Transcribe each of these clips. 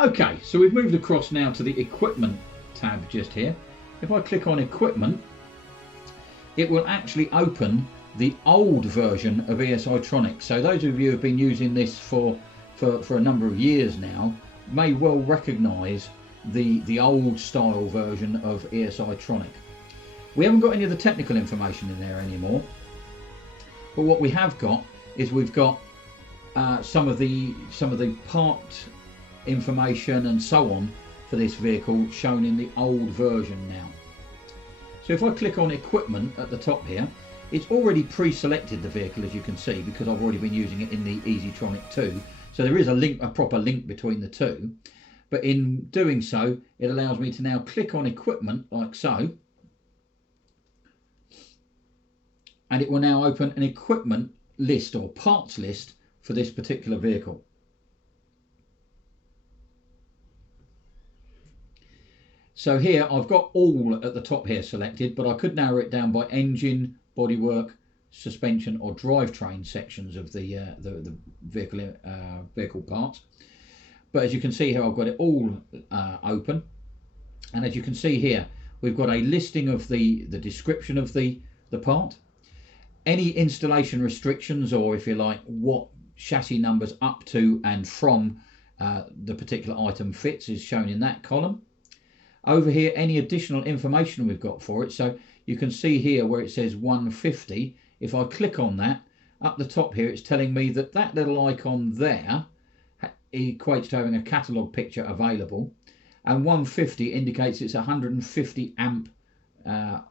Okay, so we've moved across now to the equipment tab just here. If I click on equipment, it will actually open the old version of ESI-tronic. So those of you who have been using this for a number of years now may well recognise the old style version of ESI-tronic. We haven't got any of the technical information in there anymore, but what we have got is we've got some of the part information and so on for this vehicle shown in the old version now. So if I click on equipment at the top here, it's already pre-selected the vehicle, as you can see, because I've already been using it in the EasyTronic 2. So there is a proper link between the two. But in doing so, it allows me to now click on equipment like so. And it will now open an equipment list or parts list for this particular vehicle. So here I've got all at the top here selected, but I could narrow it down by engine, bodywork, suspension or drivetrain sections of the vehicle parts. But as you can see here, I've got it all open, and as you can see here, we've got a listing of the description of the part, any installation restrictions, or if you like, what chassis numbers up to and from the particular item fits is shown in that column. Over here, any additional information we've got for it. So you can see here where it says 150. If I click on that, up the top here, it's telling me that that little icon there equates to having a catalogue picture available. And 150 indicates it's 150 amp,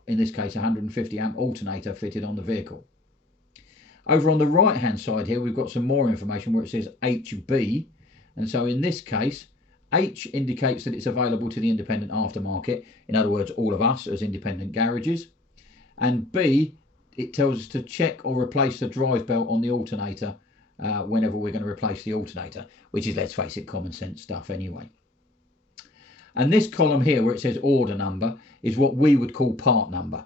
in this case 150 amp alternator fitted on the vehicle. Over on the right hand side here, we've got some more information where it says HB. And so in this case, H indicates that it's available to the independent aftermarket, in other words, all of us as independent garages. And B, it tells us to check or replace the drive belt on the alternator whenever we're going to replace the alternator, which is, let's face it, common sense stuff anyway. And this column here where it says order number is what we would call part number.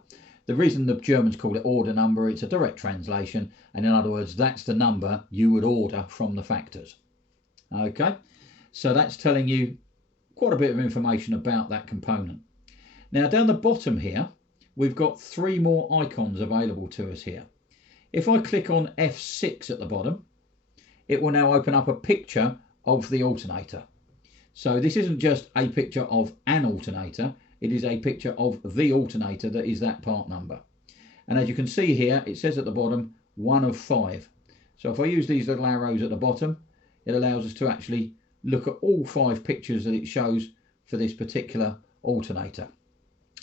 The reason the Germans call it order number, it's a direct translation, and in other words, that's the number you would order from the factors. Okay. So that's telling you quite a bit of information about that component. Now down the bottom here, we've got three more icons available to us here. If I click on F6 at the bottom, it will now open up a picture of the alternator. So this isn't just a picture of an alternator, it is a picture of the alternator that is that part number. And as you can see here, it says at the bottom, 1 of 5. So if I use these little arrows at the bottom, it allows us to actually look at all 5 pictures that it shows for this particular alternator.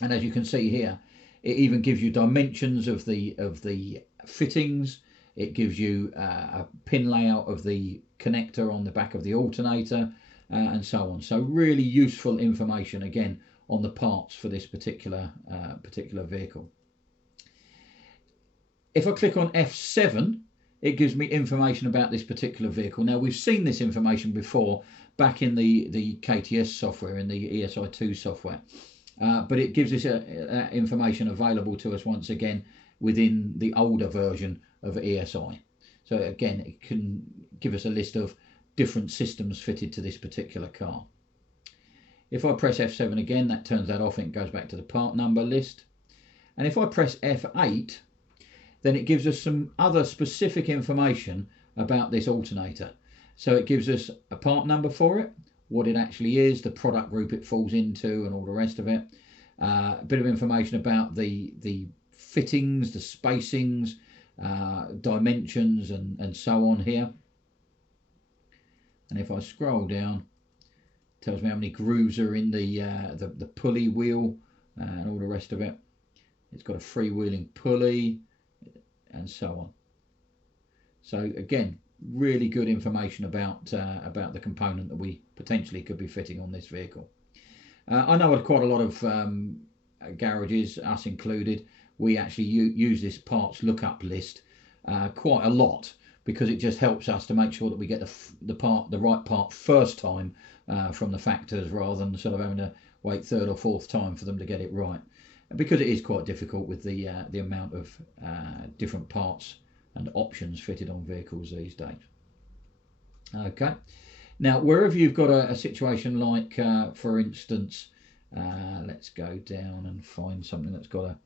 And as you can see here, it even gives you dimensions of the fittings. It gives you a pin layout of the connector on the back of the alternator and so on. So really useful information again on the parts for this particular vehicle. If I click on F7, it gives me information about this particular vehicle. Now we've seen this information before back in the KTS software, in the ESI2 software, but it gives us information available to us once again within the older version of ESI. So again, it can give us a list of different systems fitted to this particular car. If I press F7 again, that turns that off and it goes back to the part number list. And if I press F8, then it gives us some other specific information about this alternator. So it gives us a part number for it, what it actually is, the product group it falls into and all the rest of it. A bit of information about the fittings, the spacings, dimensions and so on here. And if I scroll down, it tells me how many grooves are in the pulley wheel and all the rest of it. It's got a freewheeling pulley and so on. So again, really good information about the component that we potentially could be fitting on this vehicle. I know quite a lot of garages, us included, we actually use this parts lookup list quite a lot because it just helps us to make sure that we get the right part first time from the factors, rather than sort of having to wait third or fourth time for them to get it right. Because it is quite difficult with the amount of different parts and options fitted on vehicles these days. Okay, Now, wherever you've got a situation like, for instance, let's go down and find something that's got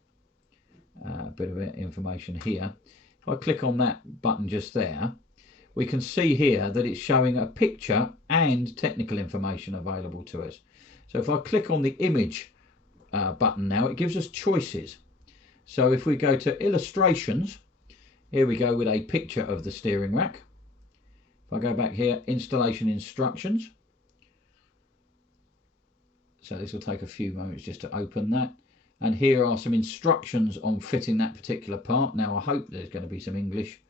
a bit of information here. If I click on that button just there, we can see here that it's showing a picture and technical information available to us. So if I click on the image button now, it gives us choices. So if we go to illustrations, here we go with a picture of the steering rack. If I go back here, installation instructions. So this will take a few moments just to open that. And here are some instructions on fitting that particular part. Now I hope there's going to be some English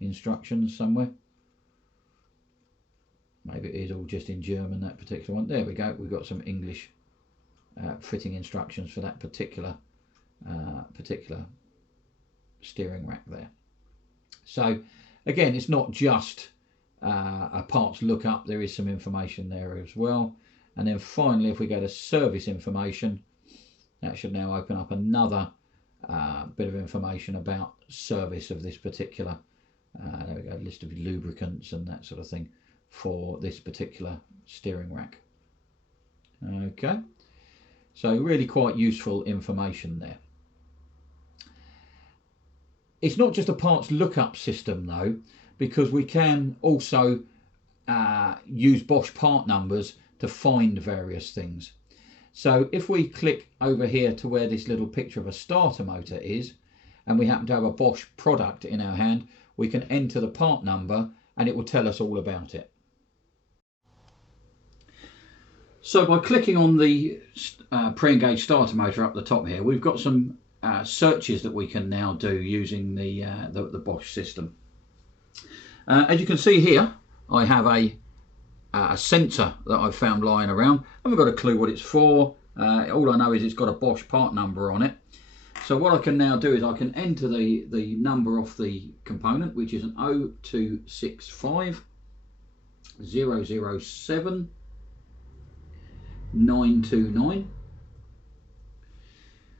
instructions somewhere. Maybe it is all just in German, that particular one. There we go, we've got some English fitting instructions for that particular steering rack there. So again, it's not just a parts lookup, there is some information there as well. And then finally, if we go to service information, that should now open up another bit of information about service of this particular, there we go, list of lubricants and that sort of thing for this particular steering rack. Okay, so really quite useful information there. It's not just a parts lookup system though, because we can also use Bosch part numbers to find various things. So if we click over here to where this little picture of a starter motor is, and we happen to have a Bosch product in our hand, we can enter the part number and it will tell us all about it. So by clicking on the pre-engaged starter motor up the top here, we've got some searches that we can now do using the Bosch system. As you can see here, I have a sensor that I've found lying around. I haven't got a clue what it's for. All I know is it's got a Bosch part number on it. So what I can now do is I can enter the number off the component, which is an 0265 007 929,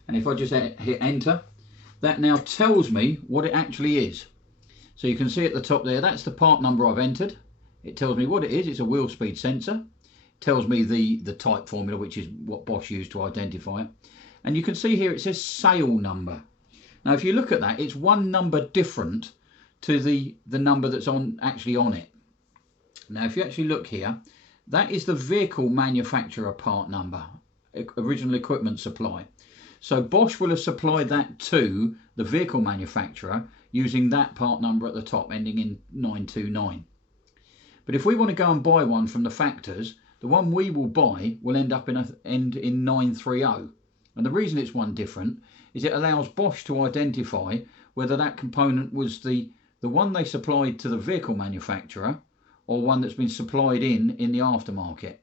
and if I just hit enter, that now tells me what it actually is. So you can see at the top there, that's the part number I've entered. It tells me what it is. It's a wheel speed sensor. It tells me the type formula, which is what Bosch used to identify it. And you can see here it says sale number. Now if you look at that, it's one number different to the number that's actually on it. Now if you actually look here, that is the vehicle manufacturer part number, original equipment supply. So Bosch will have supplied that to the vehicle manufacturer using that part number at the top ending in 929. But if we want to go and buy one from the factors, the one we will buy will end in 930. And the reason it's one different is it allows Bosch to identify whether that component was the one they supplied to the vehicle manufacturer or one that's been supplied in the aftermarket.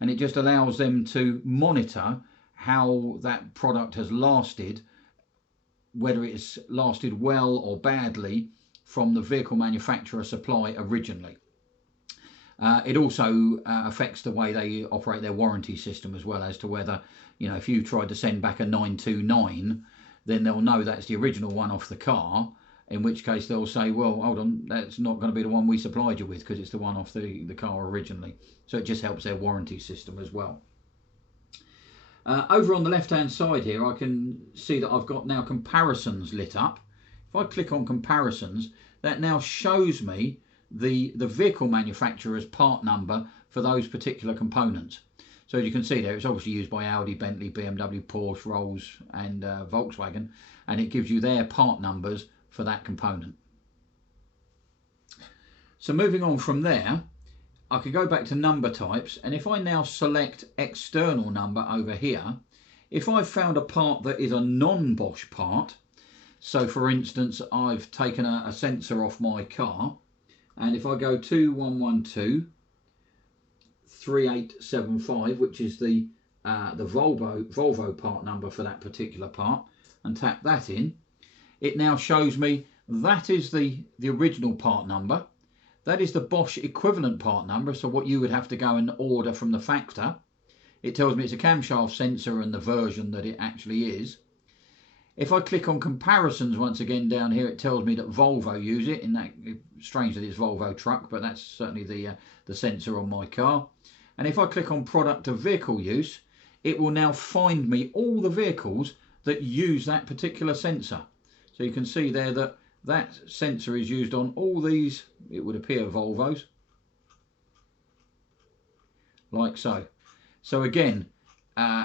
And it just allows them to monitor how that product has lasted, whether it's lasted well or badly from the vehicle manufacturer supply originally. It also affects the way they operate their warranty system as well, as to whether, you know, if you tried to send back a 929, then they'll know that's the original one off the car, in which case they'll say, well, hold on, that's not going to be the one we supplied you with because it's the one off the car originally. So it just helps their warranty system as well. Over on the left hand side here, I can see that I've got now comparisons lit up. If I click on comparisons, that now shows me the vehicle manufacturer's part number for those particular components. So as you can see there, it's obviously used by Audi, Bentley, BMW, Porsche, Rolls and Volkswagen, and it gives you their part numbers for that component. So moving on from there, I can go back to number types, and if I now select external number over here, if I've found a part that is a non-Bosch part, so for instance I've taken a sensor off my car, and if I go 2112 3875, which is the Volvo part number for that particular part, and tap that in, it now shows me that is the original part number. That is the Bosch equivalent part number, so what you would have to go and order from the factor. It tells me it's a camshaft sensor and the version that it actually is. If I click on comparisons once again down here, it tells me that Volvo use it. In that, strange that it's Volvo truck, but that's certainly the sensor on my car. And if I click on product of vehicle use, it will now find me all the vehicles that use that particular sensor. So you can see there that that sensor is used on all these, it would appear, Volvos, like so. So again,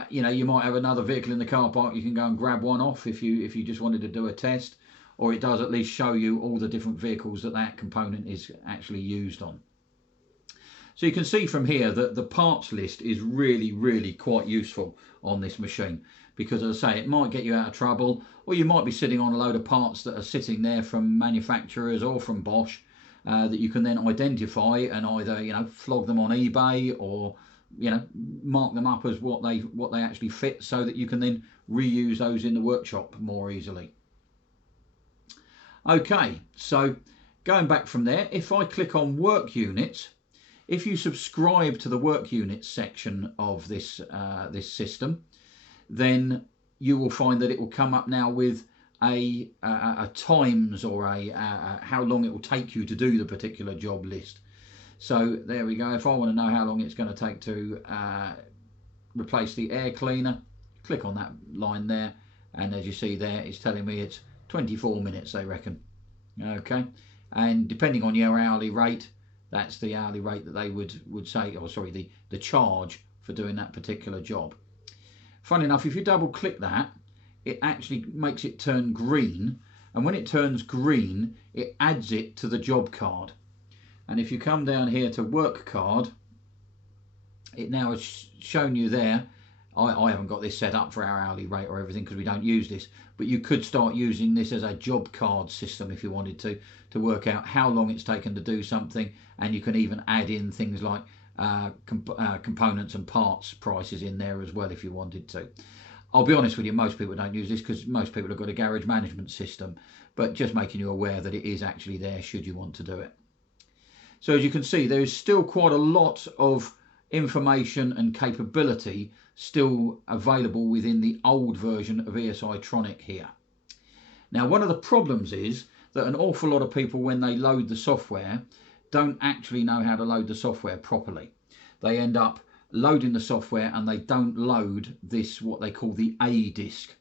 you know, you might have another vehicle in the car park, you can go and grab one off if you just wanted to do a test, or it does at least show you all the different vehicles that that component is actually used on. So you can see from here that the parts list is really quite useful on this machine, because as I say, it might get you out of trouble, or you might be sitting on a load of parts that are sitting there from manufacturers or from Bosch that you can then identify and either, you know, flog them on eBay, or, you know, mark them up as what they actually fit, so that you can then reuse those in the workshop more easily. Okay, so going back from there, if I click on work units, if you subscribe to the work units section of this this system, then you will find that it will come up now with a times, or a how long it will take you to do the particular job list. So there we go. If I want to know how long it's going to take to replace the air cleaner, click on that line there, and as you see there, it's telling me it's 24 minutes, they reckon. Okay, and depending on your hourly rate, that's the hourly rate that they would say, or sorry, the charge for doing that particular job. Funny enough, if you double click that, it actually makes it turn green, and when it turns green, it adds it to the job card. And if you come down here to work card, it now has shown you there. I haven't got this set up for our hourly rate or everything because we don't use this, but you could start using this as a job card system if you wanted to work out how long it's taken to do something, and you can even add in things like components and parts prices in there as well if you wanted to. I'll be honest with you, most people don't use this because most people have got a garage management system, but just making you aware that it is actually there should you want to do it. So as you can see, there is still quite a lot of information and capability still available within the old version of ESI Tronic here. Now, one of the problems is that an awful lot of people, when they load the software, don't actually know how to load the software properly. They end up loading the software and they don't load this, what they call the A disk.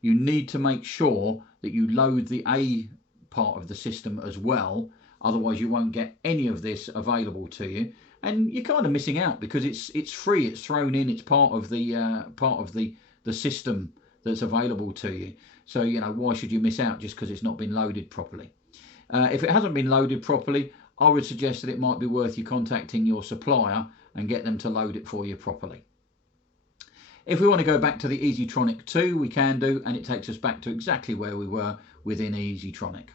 You need to make sure that you load the A part of the system as well, otherwise you won't get any of this available to you, and you're kind of missing out because it's free, it's thrown in, it's part of the system that's available to you. So, you know, why should you miss out just because it's not been loaded properly? If it hasn't been loaded properly, I would suggest that it might be worth you contacting your supplier and get them to load it for you properly. If we want to go back to the EasyTronic 2, we can do, and it takes us back to exactly where we were within EasyTronic.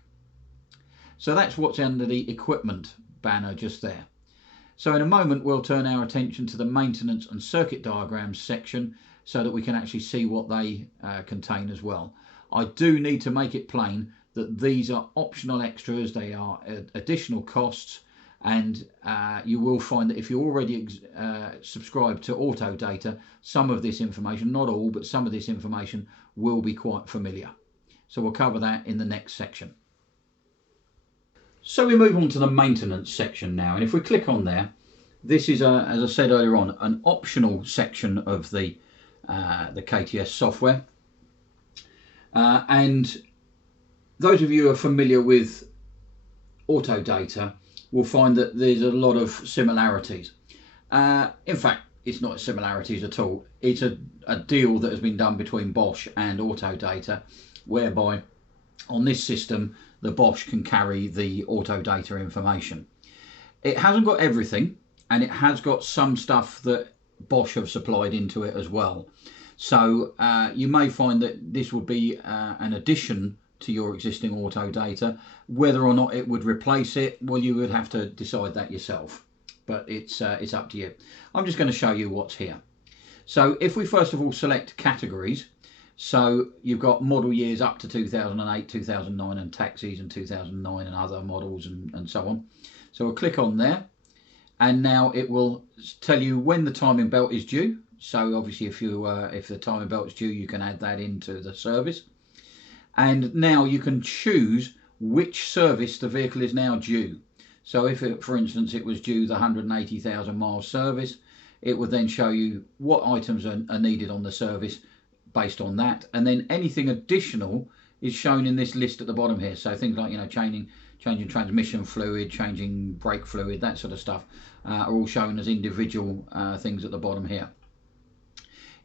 So that's what's under the equipment banner just there. So in a moment we'll turn our attention to the maintenance and circuit diagrams section so that we can actually see what they contain as well. I do need to make it plain that these are optional extras, they are additional costs, and you will find that if you already subscribe to Autodata, some of this information, not all, but some of this information will be quite familiar. So we'll cover that in the next section. So we move on to the maintenance section now, and if we click on there, this is, as I said earlier on, an optional section of the KTS software. And those of you who are familiar with Autodata will find that there's a lot of similarities. In fact, it's not similarities at all. It's a deal that has been done between Bosch and Autodata, whereby on this system the Bosch can carry the Autodata information. It hasn't got everything, and it has got some stuff that Bosch have supplied into it as well. So you may find that this would be an addition to your existing Autodata. Whether or not it would replace it, well, you would have to decide that yourself, but it's up to you. I'm just going to show you what's here. So if we first of all select categories, so you've got model years up to 2008, 2009 and taxis and 2009 and other models and so on. So we'll click on there, and now it will tell you when the timing belt is due. So obviously if the timing belt is due, you can add that into the service. And now you can choose which service the vehicle is now due. So if it, for instance, it was due the 180,000 mile service, it would then show you what items are needed on the service based on that, and then anything additional is shown in this list at the bottom here. So things like, you know, changing transmission fluid, changing brake fluid, that sort of stuff, are all shown as individual things at the bottom here.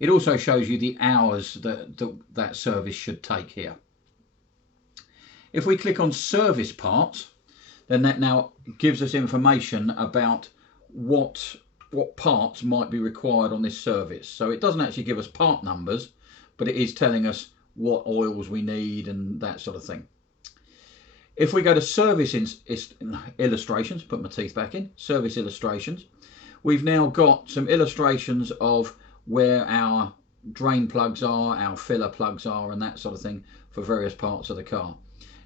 It also shows you the hours that service should take here. If we click on service parts, then that now gives us information about what parts might be required on this service. So it doesn't actually give us part numbers, but it is telling us what oils we need and that sort of thing. If we go to service illustrations, put my teeth back in, service illustrations, we've now got some illustrations of where our drain plugs are, our filler plugs are, and that sort of thing for various parts of the car.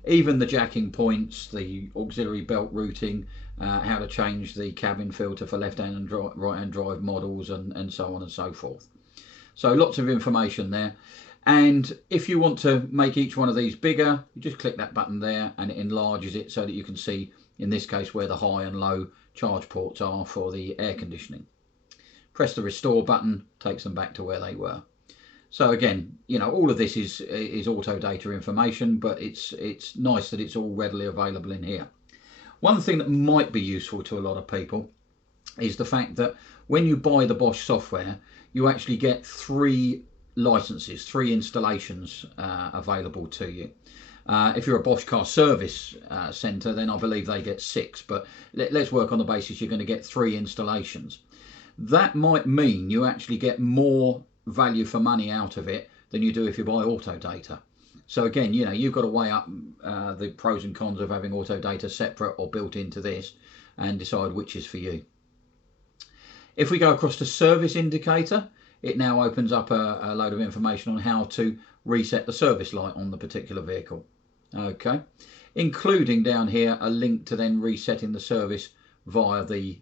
Even the jacking points, the auxiliary belt routing, how to change the cabin filter for left-hand and right-hand drive models, and so on and so forth. So lots of information there. And if you want to make each one of these bigger, you just click that button there and it enlarges it so that you can see, in this case, where the high and low charge ports are for the air conditioning. Press the restore button, takes them back to where they were. So again, you know, all of this is auto data information, but it's nice that it's all readily available in here. One thing that might be useful to a lot of people is the fact that when you buy the Bosch software, you actually get 3 licenses, 3 installations available to you. If you're a Bosch car service centre, then I believe they get 6, but let's work on the basis you're going to get 3 installations. That might mean you actually get more value for money out of it than you do if you buy auto data. So again, you know, you've got to weigh up the pros and cons of having auto data separate or built into this and decide which is for you. If we go across to service indicator, it now opens up a load of information on how to reset the service light on the particular vehicle. Okay, including down here a link to then resetting the service via the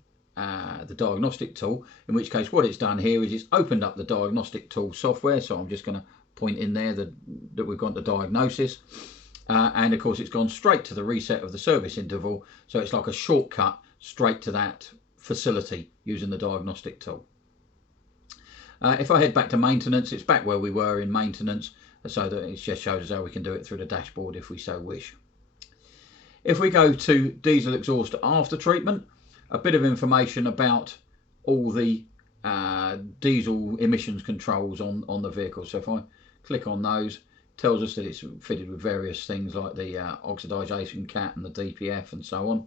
diagnostic tool, in which case what it's done here is it's opened up the diagnostic tool software. So I'm just going to point in there that we've got the diagnosis, and of course it's gone straight to the reset of the service interval, so it's like a shortcut straight to that facility using the diagnostic tool. If I head back to maintenance, it's back where we were in maintenance, so that it just shows us how we can do it through the dashboard if we so wish. If we go to diesel exhaust after treatment, a bit of information about all the diesel emissions controls on the vehicle. So if I click on those, it tells us that it's fitted with various things like the oxidization cat and the DPF and so on.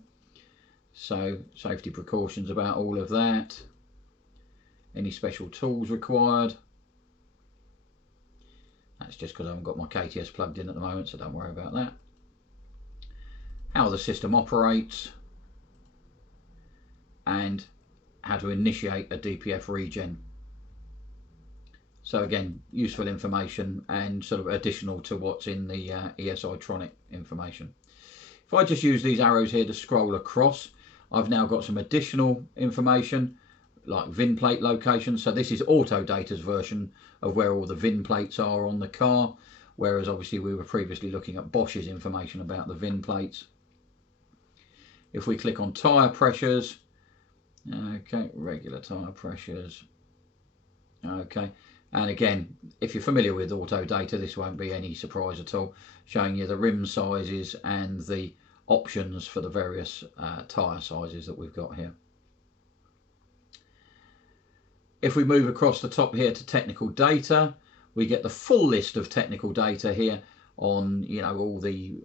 So safety precautions about all of that. Any special tools required. That's just because I haven't got my KTS plugged in at the moment, so don't worry about that. How the system operates, and how to initiate a DPF regen. So again, useful information and sort of additional to what's in the ESI Tronic information. If I just use these arrows here to scroll across, I've now got some additional information like VIN plate location. So this is Autodata's version of where all the VIN plates are on the car, whereas obviously we were previously looking at Bosch's information about the VIN plates. If we click on tyre pressures, okay, regular tyre pressures, okay, and again, if you're familiar with Autodata, this won't be any surprise at all, showing you the rim sizes and the options for the various tyre sizes that we've got here. If we move across the top here to technical data, we get the full list of technical data here on, you know, all the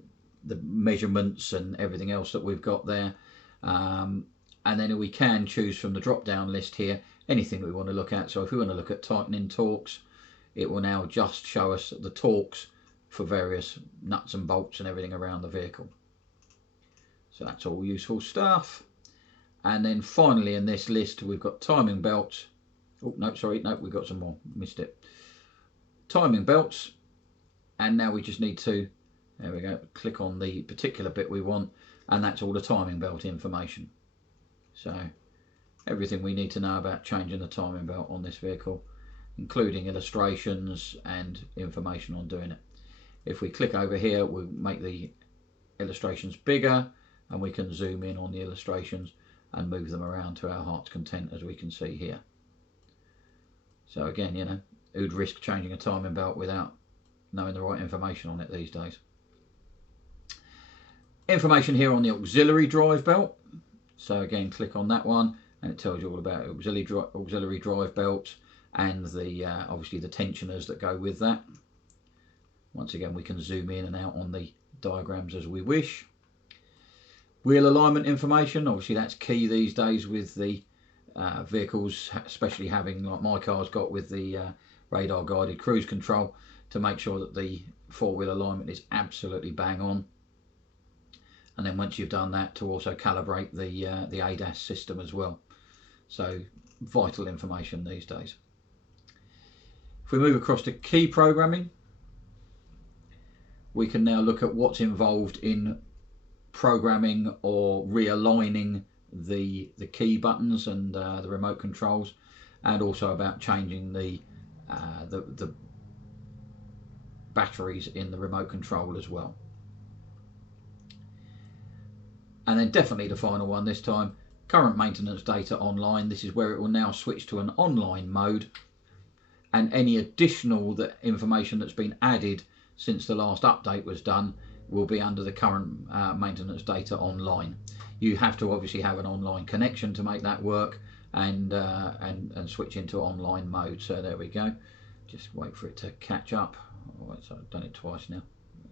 measurements and everything else that we've got there. And then we can choose from the drop down list here anything we want to look at. So if we want to look at tightening torques, it will now just show us the torques for various nuts and bolts and everything around the vehicle. So that's all useful stuff. And then finally in this list we've got timing belts. Oh no, sorry, no, we've got some more, missed it. Timing belts, and now we just need to, there we go, click on the particular bit we want, and that's all the timing belt information. So everything we need to know about changing the timing belt on this vehicle, including illustrations and information on doing it. If we click over here, we'll make the illustrations bigger, and we can zoom in on the illustrations and move them around to our heart's content, as we can see here. So again, you know, who'd risk changing a timing belt without knowing the right information on it these days? Information here on the auxiliary drive belt. So again, click on that one and it tells you all about auxiliary drive belts and the obviously the tensioners that go with that. Once again, we can zoom in and out on the diagrams as we wish. Wheel alignment information, obviously that's key these days with the vehicles, especially having, like my car's got, with the radar guided cruise control, to make sure that the four-wheel alignment is absolutely bang on. And then once you've done that, to also calibrate the ADAS system as well. So vital information these days. If we move across to key programming, we can now look at what's involved in programming or realigning the key buttons and the remote controls, and also about changing the batteries in the remote control as well. And then definitely the final one this time, current maintenance data online. This is where it will now switch to an online mode, and any additional information that's been added since the last update was done will be under the current maintenance data online. You have to obviously have an online connection to make that work, and switch into online mode. So there we go. Just wait for it to catch up. Oh, so I've done it twice now.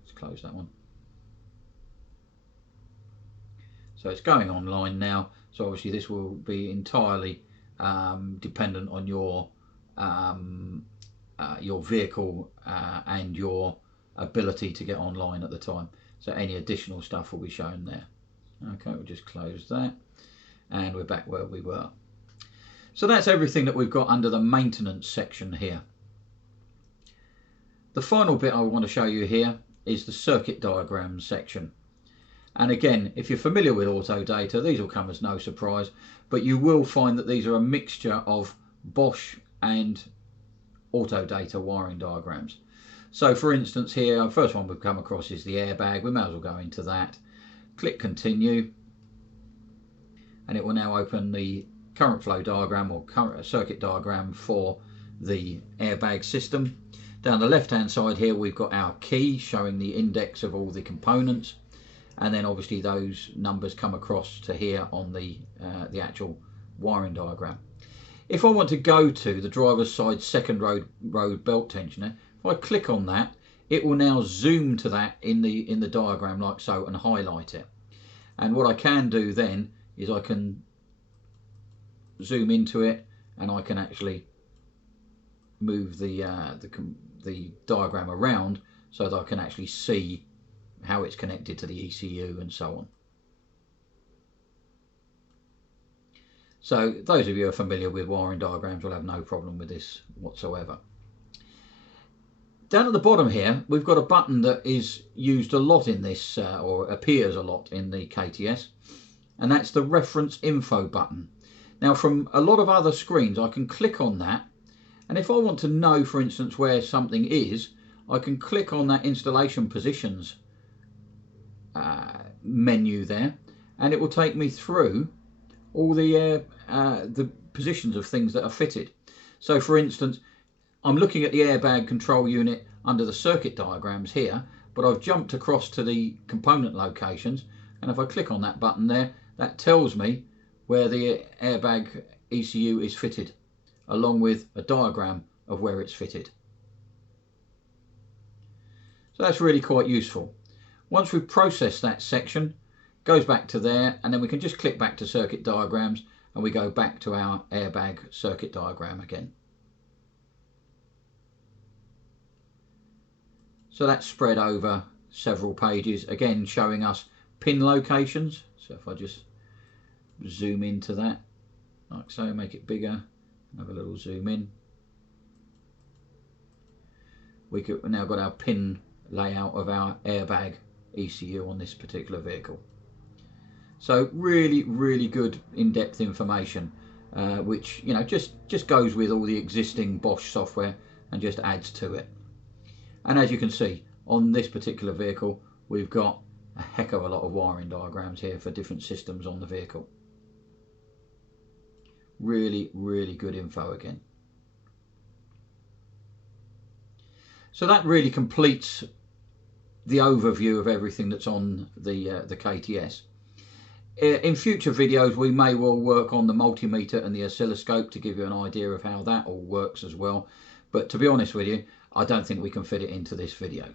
Let's close that one. So it's going online now. So obviously this will be entirely dependent on your vehicle and your ability to get online at the time. So any additional stuff will be shown there. Okay, we'll just close that, and we're back where we were. So that's everything that we've got under the maintenance section here. The final bit I want to show you here is the circuit diagram section. And again, if you're familiar with Autodata, these will come as no surprise, but you will find that these are a mixture of Bosch and Autodata wiring diagrams. So for instance here, the first one we've come across is the airbag. We may as well go into that. Click continue, and it will now open the current flow diagram or current circuit diagram for the airbag system. Down the left hand side here we've got our key showing the index of all the components, and then obviously those numbers come across to here on the actual wiring diagram. If I want to go to the driver's side second road belt tensioner, if I click on that, it will now zoom to that in the diagram like so and highlight it. And what I can do then is I can zoom into it, and I can actually move the diagram around so that I can actually see how it's connected to the ECU and so on. So those of you who are familiar with wiring diagrams will have no problem with this whatsoever. Down at the bottom here we've got a button that is used a lot in this, or appears a lot in the KTS, and that's the reference info button. Now from a lot of other screens I can click on that, and if I want to know, for instance, where something is, I can click on that installation positions menu there, and it will take me through all the positions of things that are fitted. So for instance, I'm looking at the airbag control unit under the circuit diagrams here, but I've jumped across to the component locations, and if I click on that button there, that tells me where the airbag ECU is fitted, along with a diagram of where it's fitted. So that's really quite useful. Once we've processed that section, it goes back to there, and then we can just click back to circuit diagrams, and we go back to our airbag circuit diagram again. So that's spread over several pages, again showing us pin locations. So if I just zoom into that, like so, make it bigger, have a little zoom in. We've now got our pin layout of our airbag ECU on this particular vehicle. So really, really good in-depth information, which, you know, just goes with all the existing Bosch software and just adds to it. And as you can see, on this particular vehicle, we've got a heck of a lot of wiring diagrams here for different systems on the vehicle. Really, really good info again. So that really completes the overview of everything that's on the KTS. In future videos we may well work on the multimeter and the oscilloscope to give you an idea of how that all works as well, but to be honest with you, I don't think we can fit it into this video.